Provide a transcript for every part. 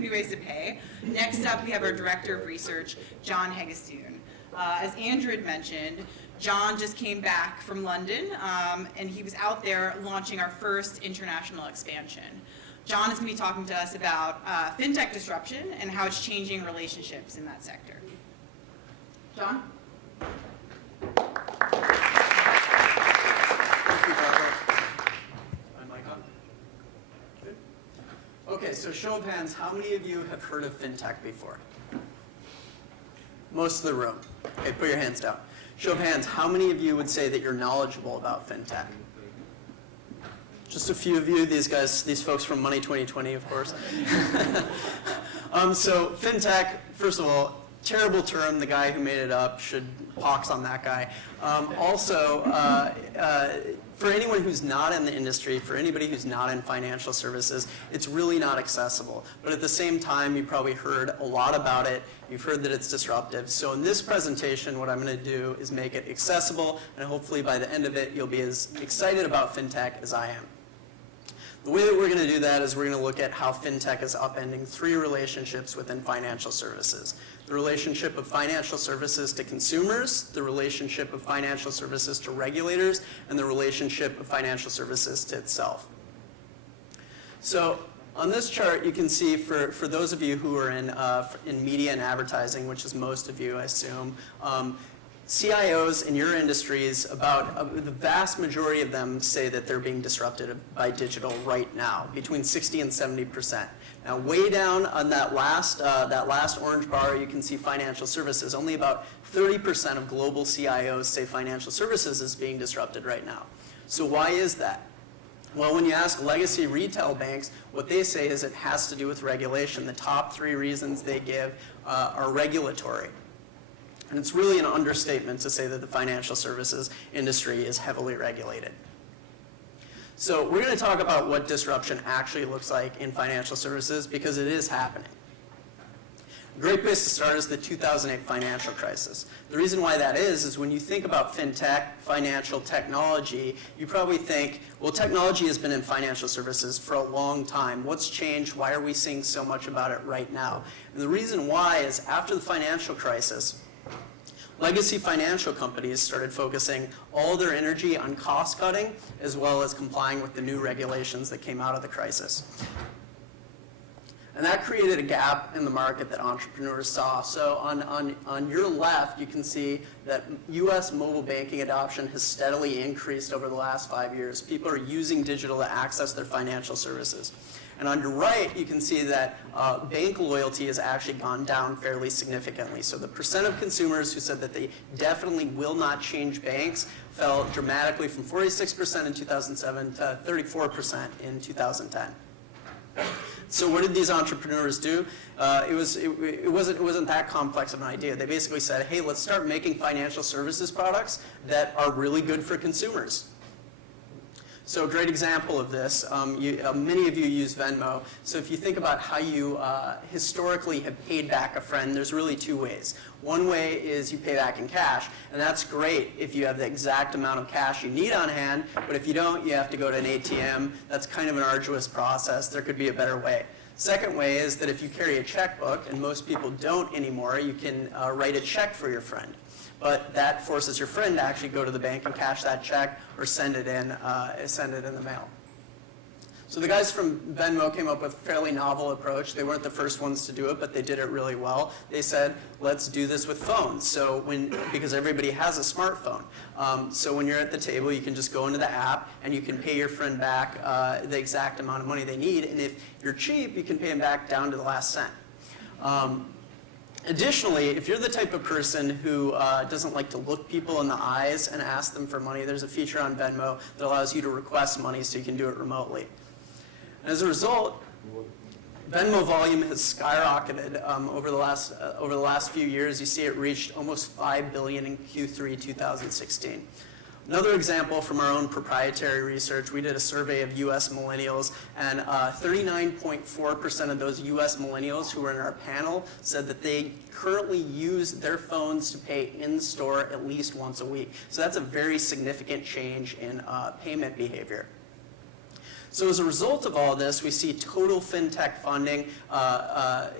new ways to pay. Next up, we have our Director of Research, John Heggestuen. As Andrew had mentioned, John just came back from London, and he was out there launching our first international expansion. John is going to be talking to us about fintech disruption and how it's changing relationships in that sector. John? Okay, so show of hands, how many of you have heard of fintech before? Most of the room. Okay, put your hands down. Show of hands, how many of you would say that you're knowledgeable about fintech? Just a few of you, these folks from Money 2020, of course. So fintech, first of all, terrible term. The guy who made it up should pox on that guy. For anyone who's not in the industry, for anybody who's not in financial services, it's really not accessible. But at the same time, you probably heard a lot about it. You've heard that it's disruptive. So in this presentation, what I'm going to do is make it accessible, and hopefully by the end of it, you'll be as excited about fintech as I am. The way that we're going to do that is we're going to look at how fintech is upending three relationships within financial services. The relationship of financial services to consumers, the relationship of financial services to regulators, and the relationship of financial services to itself. So on this chart, you can see for those of you who are in media and advertising, which is most of you, I assume, CIOs in your industries, the vast majority of them say that they're being disrupted by digital right now, between 60 and 70%. Now, way down on that last orange bar, you can see financial services. Only about 30% of global CIOs say financial services is being disrupted right now. So why is that? Well, when you ask legacy retail banks, what they say is it has to do with regulation. The top three reasons they give are regulatory. And it's really an understatement to say that the financial services industry is heavily regulated. So we're going to talk about what disruption actually looks like in financial services because it is happening. A great place to start is the 2008 financial crisis. The reason why that is when you think about fintech, financial technology, you probably think, well, technology has been in financial services for a long time. What's changed? Why are we seeing so much about it right now? And the reason why is after the financial crisis, legacy financial companies started focusing all their energy on cost cutting as well as complying with the new regulations that came out of the crisis. And that created a gap in the market that entrepreneurs saw. So on your left, you can see that US mobile banking adoption has steadily increased over the last 5 years. People are using digital to access their financial services. And on your right, you can see that bank loyalty has actually gone down fairly significantly. So the percent of consumers who said that they definitely will not change banks fell dramatically from 46% in 2007 to 34% in 2010. So what did these entrepreneurs do? It wasn't that complex of an idea. They basically said, hey, let's start making financial services products that are really good for consumers. So a great example of this, many of you use Venmo. So if you think about how you historically have paid back a friend, there's really two ways. One way is you pay back in cash, and that's great if you have the exact amount of cash you need on hand, but if you don't, you have to go to an ATM. That's kind of an arduous process. There could be a better way. Second way is that if you carry a checkbook, and most people don't anymore, you can write a check for your friend. But that forces your friend to actually go to the bank and cash that check or send it in the mail. So the guys from Venmo came up with a fairly novel approach. They weren't the first ones to do it, but they did it really well. They said, let's do this with phones. So because everybody has a smartphone. So when you're at the table, you can just go into the app and you can pay your friend back the exact amount of money they need. And if you're cheap, you can pay them back down to the last cent. Additionally, if you're the type of person who doesn't like to look people in the eyes and ask them for money, there's a feature on Venmo that allows you to request money so you can do it remotely. And as a result, Venmo volume has skyrocketed over the last few years. You see it reached almost $5 billion in Q3 2016. Another example from our own proprietary research, we did a survey of US millennials, and 39.4% of those US millennials who were in our panel said that they currently use their phones to pay in-store at least once a week. So that's a very significant change in payment behavior. So as a result of all this, we see total fintech funding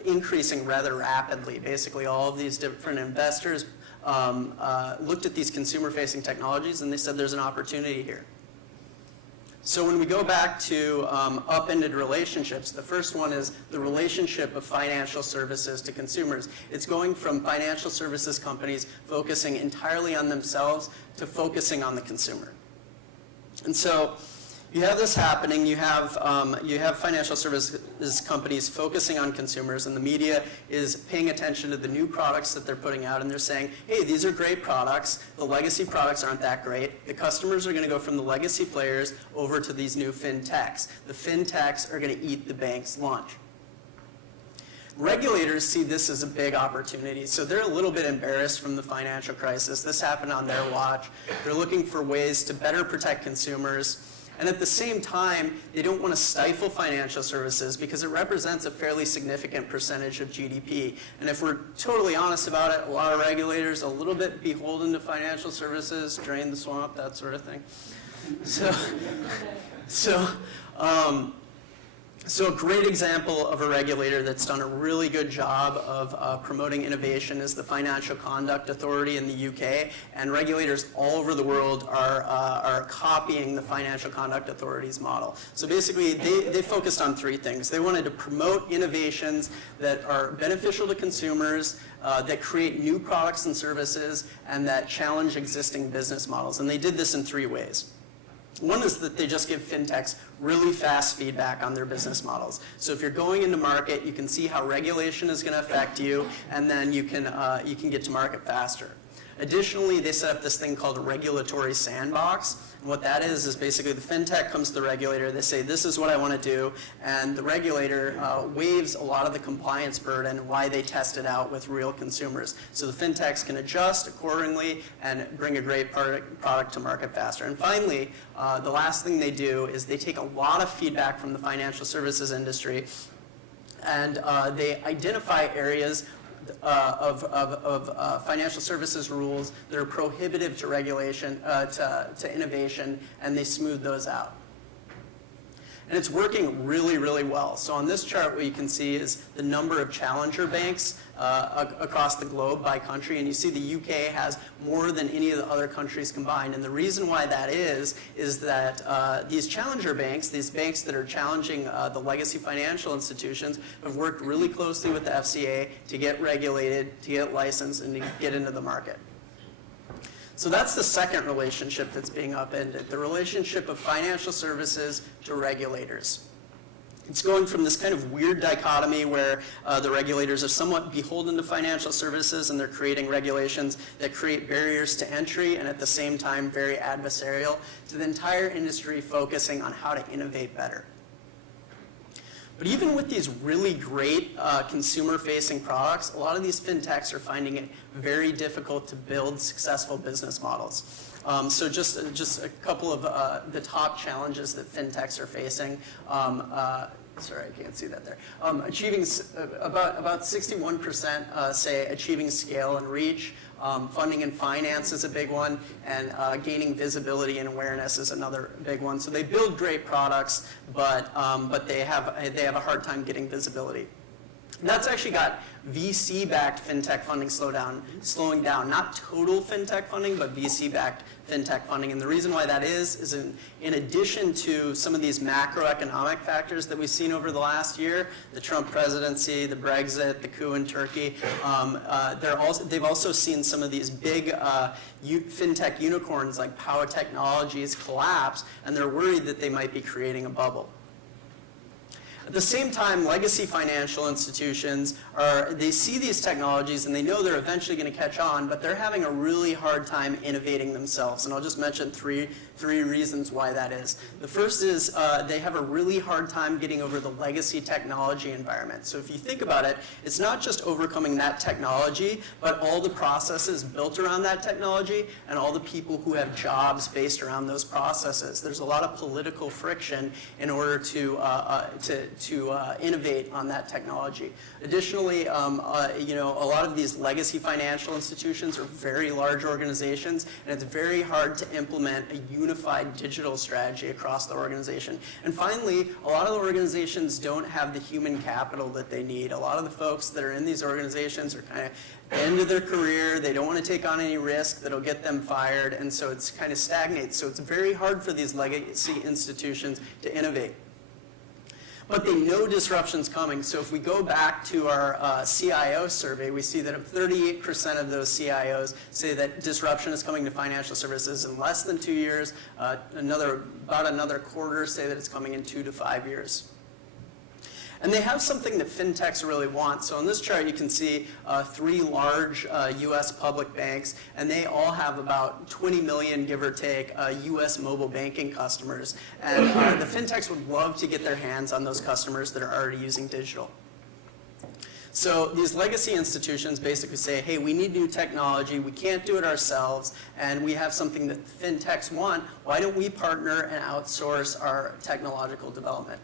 increasing rather rapidly. Basically, all of these different investors looked at these consumer-facing technologies and they said there's an opportunity here. So when we go back to upended relationships, the first one is the relationship of financial services to consumers. It's going from financial services companies focusing entirely on themselves to focusing on the consumer. And so you have this happening. You have financial services companies focusing on consumers, and the media is paying attention to the new products that they're putting out, and they're saying, hey, these are great products. The legacy products aren't that great. The customers are going to go from the legacy players over to these new fintechs. The fintechs are going to eat the bank's lunch. Regulators see this as a big opportunity, so they're a little bit embarrassed from the financial crisis. This happened on their watch. They're looking for ways to better protect consumers. And at the same time, they don't want to stifle financial services because it represents a fairly significant percentage of GDP. And if we're totally honest about it, a lot of regulators a little bit beholden to financial services, drain the swamp, that sort of thing. So a great example of a regulator that's done a really good job of promoting innovation is the Financial Conduct Authority in the UK, and regulators all over the world are copying the Financial Conduct Authority's model. So basically, they focused on three things. They wanted to promote innovations that are beneficial to consumers, that create new products and services, and that challenge existing business models. And they did this in three ways. One is that they just give fintechs really fast feedback on their business models. So if you're going into market, you can see how regulation is going to affect you, and then you can get to market faster. Additionally, they set up this thing called a regulatory sandbox. And what that is basically the fintech comes to the regulator, they say, this is what I want to do, and the regulator waives a lot of the compliance burden why they test it out with real consumers. So the fintechs can adjust accordingly and bring a great product to market faster. And finally, the last thing they do is they take a lot of feedback from the financial services industry, and they identify areas of financial services rules that are prohibitive to regulation, to innovation, and they smooth those out. And it's working really, really well. So on this chart, what you can see is the number of challenger banks across the globe by country, and you see the UK has more than any of the other countries combined. And the reason why that is that these challenger banks, these banks that are challenging the legacy financial institutions, have worked really closely with the FCA to get regulated, to get licensed, and to get into the market. So that's the second relationship that's being upended, the relationship of financial services to regulators. It's going from this kind of weird dichotomy where the regulators are somewhat beholden to financial services and they're creating regulations that create barriers to entry and at the same time very adversarial, to the entire industry focusing on how to innovate better. But even with these really great consumer-facing products, a lot of these fintechs are finding it very difficult to build successful business models. So just a couple of the top challenges that fintechs are facing. Sorry, I can't see that there. Achieving about 61% say achieving scale and reach. Funding and finance is a big one, and gaining visibility and awareness is another big one. So they build great products, but they have a hard time getting visibility. And that's actually got VC-backed fintech funding slowing down. Not total fintech funding, but VC-backed fintech funding. And the reason why that is in addition to some of these macroeconomic factors that we've seen over the last year, the Trump presidency, the Brexit, the coup in Turkey, they've also seen some of these big fintech unicorns like Power Technologies collapse, and they're worried that they might be creating a bubble. At the same time, legacy financial institutions they see these technologies and they know they're eventually going to catch on, but they're having a really hard time innovating themselves. And I'll just mention three reasons why that is. The first is they have a really hard time getting over the legacy technology environment. So if you think about it, it's not just overcoming that technology, but all the processes built around that technology and all the people who have jobs based around those processes. There's a lot of political friction in order to innovate on that technology. Additionally, a lot of these legacy financial institutions are very large organizations, and it's very hard to implement a unified digital strategy across the organization. And finally, a lot of the organizations don't have the human capital that they need. A lot of the folks that are in these organizations are kind of end of their career, they don't want to take on any risk that'll get them fired, and so it's kind of stagnates. So it's very hard for these legacy institutions to innovate. But they know disruption's coming. So if we go back to our CIO survey, we see that 38% of those CIOs say that disruption is coming to financial services in less than 2 years. About another quarter say that it's coming in 2 to 5 years. And they have something that fintechs really want. So on this chart, you can see 3 large US public banks, and they all have about 20 million, give or take, US mobile banking customers. And the fintechs would love to get their hands on those customers that are already using digital. So these legacy institutions basically say, hey, we need new technology, we can't do it ourselves, and we have something that fintechs want. Why don't we partner and outsource our technological development?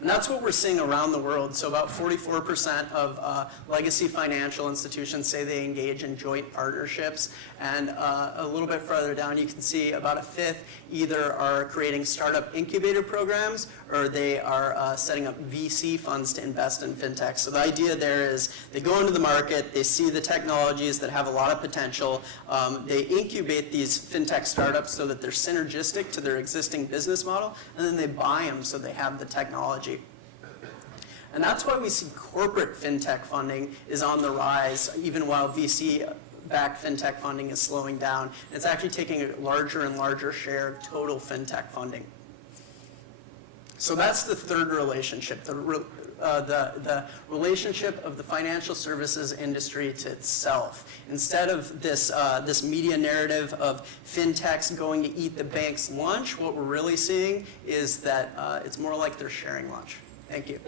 And that's what we're seeing around the world. So about 44% of legacy financial institutions say they engage in joint partnerships. And a little bit further down, you can see about 1/5 either are creating startup incubator programs or they are setting up VC funds to invest in fintech. So the idea there is they go into the market, they see the technologies that have a lot of potential, they incubate these fintech startups so that they're synergistic to their existing business model, and then they buy them so they have the technology. And that's why we see corporate fintech funding is on the rise, even while VC-backed fintech funding is slowing down. It's actually taking a larger and larger share of total fintech funding. So that's the third relationship, the relationship of the financial services industry to itself. Instead of this media narrative of fintechs going to eat the bank's lunch, what we're really seeing is that it's more like they're sharing lunch. Thank you.